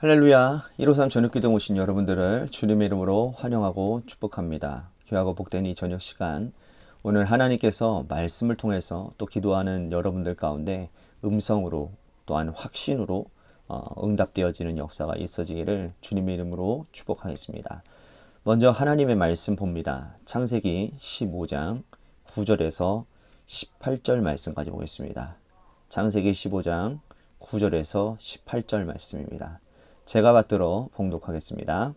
할렐루야. 153 저녁기도 오신 여러분들을 주님의 이름으로 환영하고 축복합니다. 귀하고 복된 이 저녁 시간, 오늘 하나님께서 말씀을 통해서 또 기도하는 여러분들 가운데 음성으로 또한 확신으로 응답되어지는 역사가 있어지기를 주님의 이름으로 축복하겠습니다. 먼저 하나님의 말씀 봅니다. 창세기 15장 9절에서 18절 말씀까지 보겠습니다. 창세기 15장 9절에서 18절 말씀입니다. 제가 받들어 봉독하겠습니다.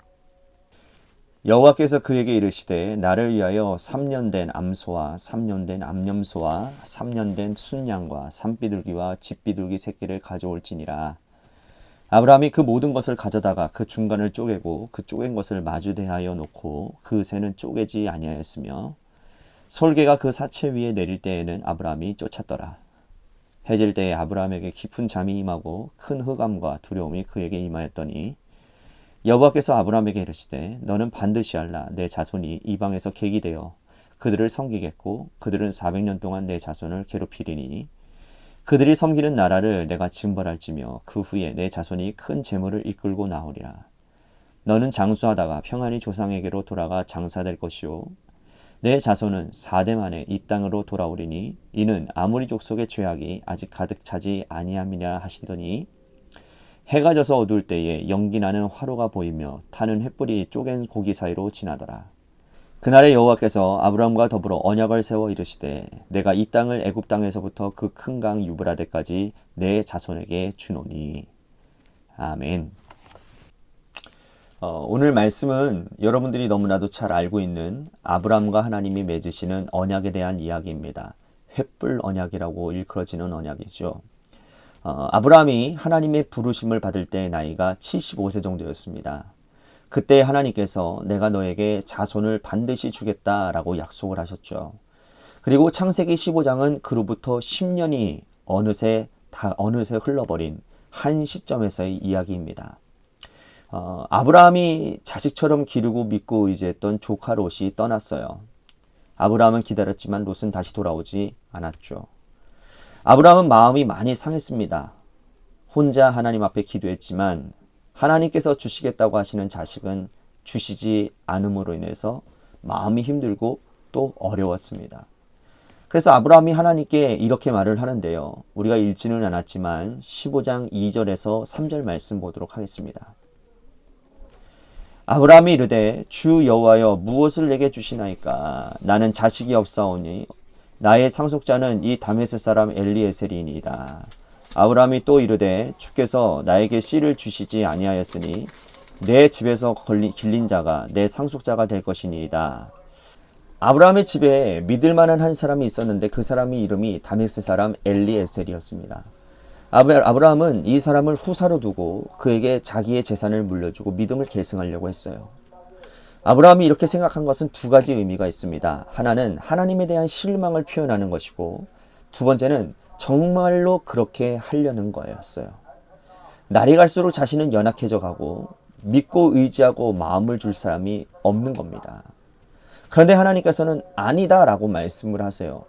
여호와께서 그에게 이르시되 나를 위하여 3년 된 암소와 3년 된 암염소와 3년 된 순양과 산비둘기와 집비둘기 새끼를 가져올지니라. 아브라함이 그 모든 것을 가져다가 그 중간을 쪼개고 그 쪼갠 것을 마주 대하여 놓고 그 새는 쪼개지 아니하였으며 솔개가 그 사체 위에 내릴 때에는 아브라함이 쫓았더라. 해질 때에 아브라함에게 깊은 잠이 임하고 큰 흑암과 두려움이 그에게 임하였더니 여호와께서 아브라함에게 이르시되 너는 반드시 알라. 내 자손이 이방에서 객이 되어 그들을 섬기겠고 그들은 400년 동안 내 자손을 괴롭히리니 그들이 섬기는 나라를 내가 징벌할지며 그 후에 내 자손이 큰 재물을 이끌고 나오리라. 너는 장수하다가 평안히 조상에게로 돌아가 장사될 것이요 내 자손은 4대 만에 이 땅으로 돌아오리니 이는 아모리 족속의 죄악이 아직 가득 차지 아니함이냐 하시더니 해가 져서 어두울 때에 연기 나는 화로가 보이며 타는 횃불이 쪼갠 고기 사이로 지나더라. 그날에 여호와께서 아브라함과 더불어 언약을 세워 이르시되 내가 이 땅을 애굽 땅에서부터 그 큰 강 유브라데까지 내 자손에게 주노니. 아멘. 오늘 말씀은 여러분들이 너무나도 잘 알고 있는 아브라함과 하나님이 맺으시는 언약에 대한 이야기입니다. 횃불 언약이라고 일컬어지는 언약이죠. 아브라함이 하나님의 부르심을 받을 때 나이가 75세 정도였습니다. 그때 하나님께서 내가 너에게 자손을 반드시 주겠다라고 약속을 하셨죠. 그리고 창세기 15장은 그로부터 10년이 어느새 흘러버린 한 시점에서의 이야기입니다. 아브라함이 자식처럼 기르고 믿고 의지했던 조카 롯이 떠났어요. 아브라함은 기다렸지만 롯은 다시 돌아오지 않았죠. 아브라함은 마음이 많이 상했습니다. 혼자 하나님 앞에 기도했지만 하나님께서 주시겠다고 하시는 자식은 주시지 않음으로 인해서 마음이 힘들고 또 어려웠습니다. 그래서 아브라함이 하나님께 이렇게 말을 하는데요. 우리가 읽지는 않았지만 15장 2절에서 3절 말씀 보도록 하겠습니다. 아브라함이 이르되 주 여호와여 무엇을 내게 주시나이까. 나는 자식이 없사오니 나의 상속자는 이 다메섹 사람 엘리에셀이니이다. 아브라함이 또 이르되 주께서 나에게 씨를 주시지 아니하였으니 내 집에서 길린 자가 내 상속자가 될 것이니이다. 아브라함의 집에 믿을 만한 한 사람이 있었는데 그 사람이 이름이 다메섹 사람 엘리에셀이었습니다. 아브라함은 이 사람을 후사로 두고 그에게 자기의 재산을 물려주고 믿음을 계승하려고 했어요. 아브라함이 이렇게 생각한 것은 두 가지 의미가 있습니다. 하나는 하나님에 대한 실망을 표현하는 것이고 두 번째는 정말로 그렇게 하려는 거였어요. 날이 갈수록 자신은 연약해져 가고 믿고 의지하고 마음을 줄 사람이 없는 겁니다. 그런데 하나님께서는 아니다라고 말씀을 하세요.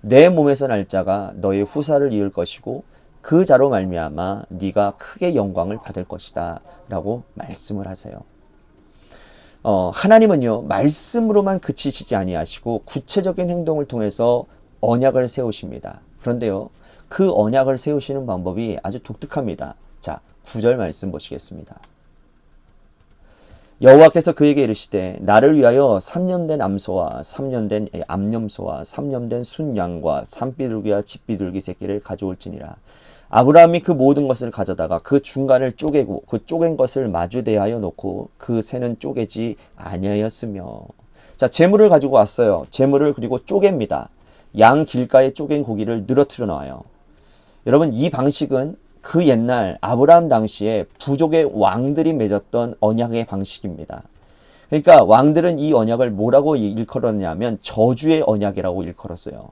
내 몸에서 날 자가 너의 후사를 이을 것이고 그 자로 말미암아 네가 크게 영광을 받을 것이다 라고 말씀을 하세요. 하나님은요 말씀으로만 그치시지 아니하시고 구체적인 행동을 통해서 언약을 세우십니다. 그런데요 그 언약을 세우시는 방법이 아주 독특합니다. 자, 9절 말씀 보시겠습니다. 여호와께서 그에게 이르시되 나를 위하여 3년 된 암소와 3년 된 암염소와 3년 된 순양과 산비둘기와 집비둘기 새끼를 가져올지니라. 아브라함이 그 모든 것을 가져다가 그 중간을 쪼개고 그 쪼갠 것을 마주 대하여 놓고 그 새는 쪼개지 아니하였으며. 자, 재물을 가지고 왔어요. 재물을 그리고 쪼갭니다. 양 길가에 쪼갠 고기를 늘어뜨려 놔요. 여러분 이 방식은 그 옛날 아브라함 당시에 부족의 왕들이 맺었던 언약의 방식입니다. 그러니까 왕들은 이 언약을 뭐라고 일컬었냐면 저주의 언약이라고 일컬었어요.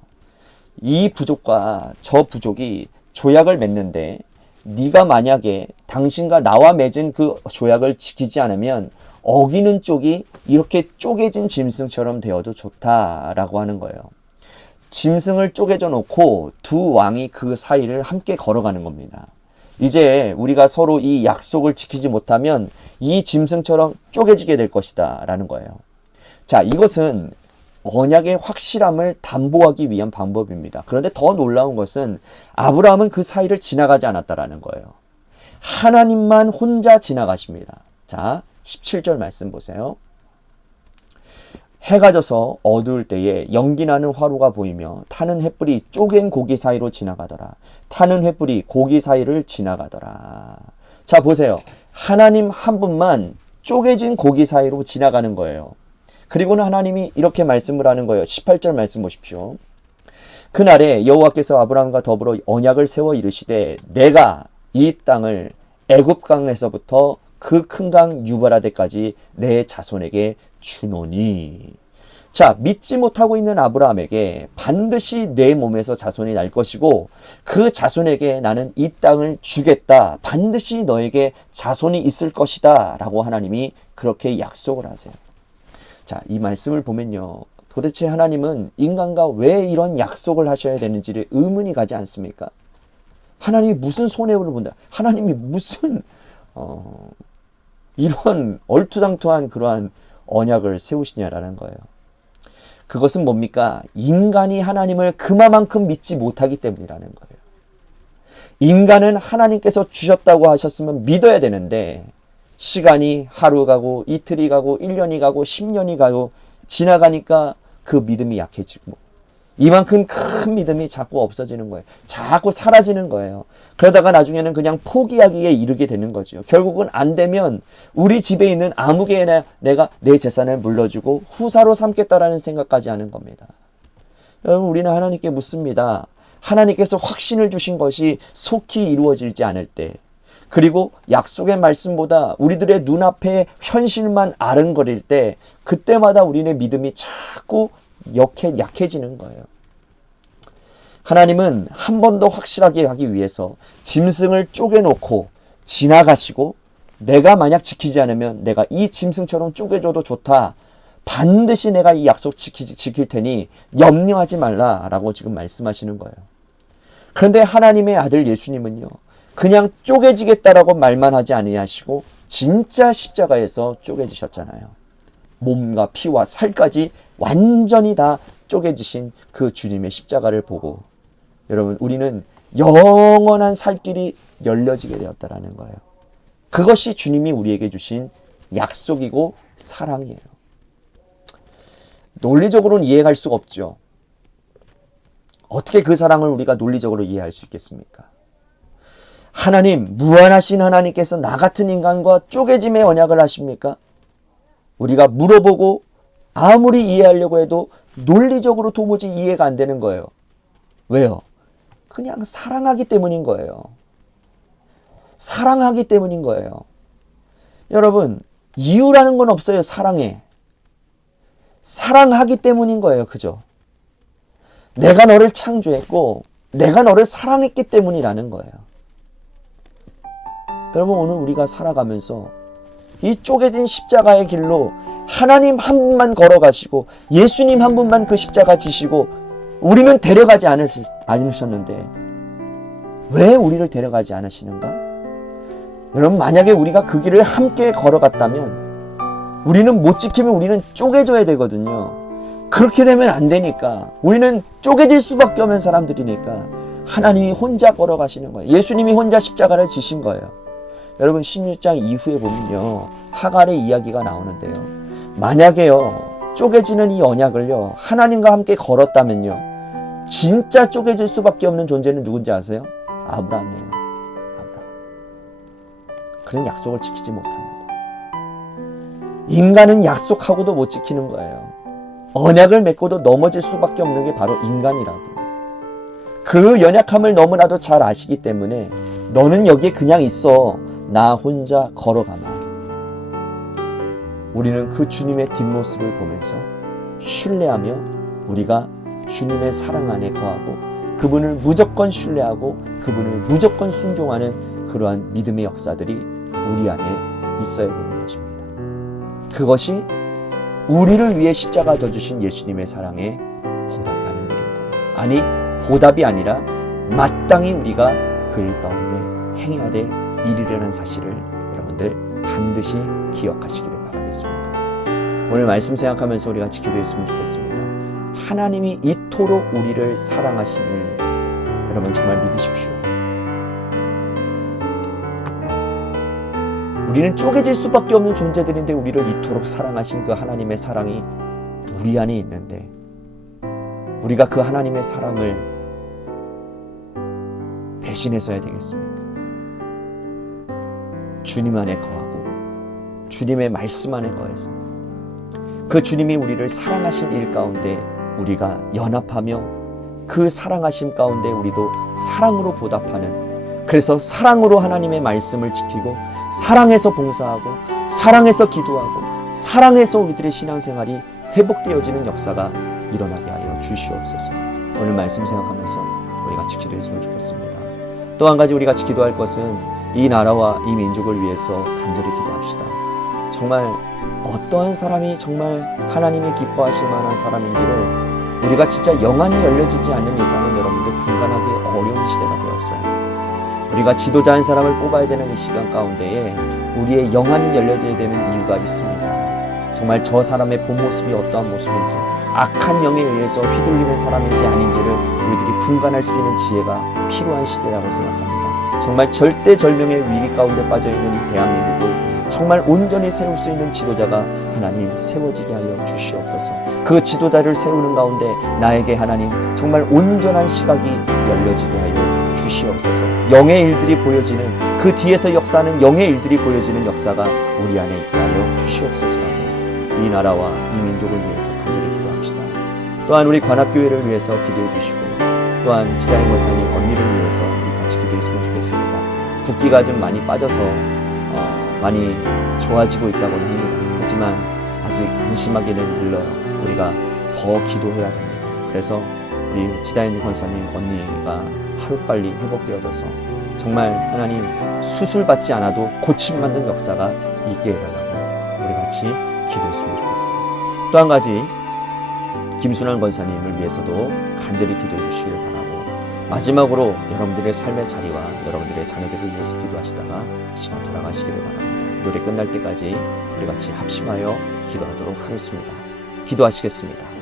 이 부족과 저 부족이 조약을 맺는데 네가 만약에 당신과 나와 맺은 그 조약을 지키지 않으면 어기는 쪽이 이렇게 쪼개진 짐승처럼 되어도 좋다라고 하는 거예요. 짐승을 쪼개져 놓고 두 왕이 그 사이를 함께 걸어가는 겁니다. 이제 우리가 서로 이 약속을 지키지 못하면 이 짐승처럼 쪼개지게 될 것이다 라는 거예요. 자, 이것은 언약의 확실함을 담보하기 위한 방법입니다. 그런데 더 놀라운 것은 아브라함은 그 사이를 지나가지 않았다라는 거예요. 하나님만 혼자 지나가십니다. 자, 17절 말씀 보세요. 해가 져서 어두울 때에 연기나는 화로가 보이며 타는 횃불이 쪼갠 고기 사이로 지나가더라. 타는 횃불이 고기 사이를 지나가더라. 자, 보세요. 하나님 한 분만 쪼개진 고기 사이로 지나가는 거예요. 그리고는 하나님이 이렇게 말씀을 하는 거예요. 18절 말씀 보십시오. 그날에 여호와께서 아브라함과 더불어 언약을 세워 이르시되 내가 이 땅을 애굽강에서부터 그 큰 강 유발라데까지 내 자손에게 주노니. 자, 믿지 못하고 있는 아브라함에게 반드시 내 몸에서 자손이 날 것이고 그 자손에게 나는 이 땅을 주겠다. 반드시 너에게 자손이 있을 것이다. 라고 하나님이 그렇게 약속을 하세요. 자, 이 말씀을 보면요. 도대체 하나님은 인간과 왜 이런 약속을 하셔야 되는지를 의문이 가지 않습니까? 하나님이 무슨 손해를 본다. 하나님이 무슨 이런 얼토당토한 그러한 언약을 세우시냐라는 거예요. 그것은 뭡니까? 인간이 하나님을 그만큼 믿지 못하기 때문이라는 거예요. 인간은 하나님께서 주셨다고 하셨으면 믿어야 되는데 시간이 하루 가고 이틀이 가고 1년이 가고 10년이 가고 지나가니까 그 믿음이 약해지고 이만큼 큰 믿음이 자꾸 없어지는 거예요. 자꾸 사라지는 거예요. 그러다가 나중에는 그냥 포기하기에 이르게 되는 거죠. 결국은 안 되면 우리 집에 있는 아무개나 내가 내 재산을 물려주고 후사로 삼겠다라는 생각까지 하는 겁니다. 여러분, 우리는 하나님께 묻습니다. 하나님께서 확신을 주신 것이 속히 이루어질지 않을 때, 그리고 약속의 말씀보다 우리들의 눈앞에 현실만 아른거릴 때, 그때마다 우리의 믿음이 자꾸 약해지는 거예요. 하나님은 한 번 더 확실하게 하기 위해서 짐승을 쪼개놓고 지나가시고 내가 만약 지키지 않으면 내가 이 짐승처럼 쪼개줘도 좋다. 반드시 내가 이 약속 지킬 테니 염려하지 말라라고 지금 말씀하시는 거예요. 그런데 하나님의 아들 예수님은요. 그냥 쪼개지겠다라고 말만 하지 아니하시고 진짜 십자가에서 쪼개지셨잖아요. 몸과 피와 살까지 완전히 다 쪼개지신 그 주님의 십자가를 보고 여러분, 우리는 영원한 살 길이 열려지게 되었다라는 거예요. 그것이 주님이 우리에게 주신 약속이고 사랑이에요. 논리적으로는 이해할 수가 없죠. 어떻게 그 사랑을 우리가 논리적으로 이해할 수 있겠습니까? 하나님, 무한하신 하나님께서 나 같은 인간과 쪼개짐의 언약을 하십니까? 우리가 물어보고 아무리 이해하려고 해도 논리적으로 도무지 이해가 안 되는 거예요. 왜요? 그냥 사랑하기 때문인 거예요. 사랑하기 때문인 거예요. 여러분, 이유라는 건 없어요. 사랑해. 사랑하기 때문인 거예요. 그죠? 내가 너를 창조했고 내가 너를 사랑했기 때문이라는 거예요. 여러분, 오늘 우리가 살아가면서 이 쪼개진 십자가의 길로 하나님 한 분만 걸어가시고 예수님 한 분만 그 십자가 지시고 우리는 데려가지 않으셨는데 왜 우리를 데려가지 않으시는가? 여러분, 만약에 우리가 그 길을 함께 걸어갔다면 우리는 못 지키면 우리는 쪼개져야 되거든요. 그렇게 되면 안 되니까 우리는 쪼개질 수밖에 없는 사람들이니까 하나님이 혼자 걸어가시는 거예요. 예수님이 혼자 십자가를 지신 거예요. 여러분, 16장 이후에 보면요, 하갈의 이야기가 나오는데요. 만약에요, 쪼개지는 이 언약을요, 하나님과 함께 걸었다면요, 진짜 쪼개질 수밖에 없는 존재는 누군지 아세요? 아브라함이에요. 아브라함. 그런 약속을 지키지 못합니다. 인간은 약속하고도 못 지키는 거예요. 언약을 맺고도 넘어질 수밖에 없는 게 바로 인간이라고요. 그 연약함을 너무나도 잘 아시기 때문에 너는 여기에 그냥 있어. 나 혼자 걸어가마. 우리는 그 주님의 뒷모습을 보면서 신뢰하며 우리가 주님의 사랑 안에 거하고 그분을 무조건 신뢰하고 그분을 무조건 순종하는 그러한 믿음의 역사들이 우리 안에 있어야 되는 것입니다. 그것이 우리를 위해 십자가 져주신 예수님의 사랑에 보답하는 일인 거예요. 아니, 보답이 아니라 마땅히 우리가 그 일 가운데 행해야 될 일이라는 사실을 여러분들 반드시 기억하시기를 바라겠습니다. 오늘 말씀 생각하면서 우리 같이 기도했으면 좋겠습니다. 하나님이 이토록 우리를 사랑하심을 여러분 정말 믿으십시오. 우리는 쪼개질 수밖에 없는 존재들인데 우리를 이토록 사랑하신 그 하나님의 사랑이 우리 안에 있는데 우리가 그 하나님의 사랑을 배신해서야 되겠습니까? 주님 안에 거하고 주님의 말씀 안에 거해서 그 주님이 우리를 사랑하신 일 가운데 우리가 연합하며 그 사랑하심 가운데 우리도 사랑으로 보답하는, 그래서 사랑으로 하나님의 말씀을 지키고 사랑해서 봉사하고 사랑해서 기도하고 사랑해서 우리들의 신앙생활이 회복되어지는 역사가 일어나게 하여 주시옵소서. 오늘 말씀 생각하면서 우리 같이 기도했으면 좋겠습니다. 또 한 가지 우리 같이 기도할 것은 이 나라와 이 민족을 위해서 간절히 기도합시다. 정말 어떠한 사람이 정말 하나님이 기뻐하실 만한 사람인지를 우리가 진짜 영안이 열려지지 않는 이상은 여러분들 분간하기 어려운 시대가 되었어요. 우리가 지도자 한 사람을 뽑아야 되는 이 시간 가운데에 우리의 영안이 열려져야 되는 이유가 있습니다. 정말 저 사람의 본 모습이 어떠한 모습인지, 악한 영에 의해서 휘둘리는 사람인지 아닌지를 우리들이 분간할 수 있는 지혜가 필요한 시대라고 생각합니다. 정말 절대절명의 위기 가운데 빠져있는 이 대한민국을 정말 온전히 세울 수 있는 지도자가 하나님 세워지게 하여 주시옵소서. 그 지도자를 세우는 가운데 나에게 하나님 정말 온전한 시각이 열려지게 하여 주시옵소서. 영의 일들이 보여지는, 그 뒤에서 역사하는 영의 일들이 보여지는 역사가 우리 안에 있게 하여 주시옵소서라고 이 나라와 이 민족을 위해서 간절히 기도합시다. 또한 우리 관악교회를 위해서 기도해 주시고, 또한 지다임 권사님 언니를 위해서 우리 같이 기도했으면 좋겠습니다. 붓기가 좀 많이 빠져서 많이 좋아지고 있다고는 합니다. 하지만 아직 안심하기는 일러요. 우리가 더 기도해야 됩니다. 그래서 우리 지다임 권사님 언니가 하루빨리 회복되어져서 정말 하나님 수술받지 않아도 고침받는 역사가 있게 해달라고 우리 같이 기도했으면 좋겠습니다. 또 한 가지 김순환 권사님을 위해서도 간절히 기도해 주시길 바라고, 마지막으로 여러분들의 삶의 자리와 여러분들의 자녀들을 위해서 기도하시다가 시간 돌아가시기를 바랍니다. 노래 끝날 때까지 우리 같이 합심하여 기도하도록 하겠습니다. 기도하시겠습니다.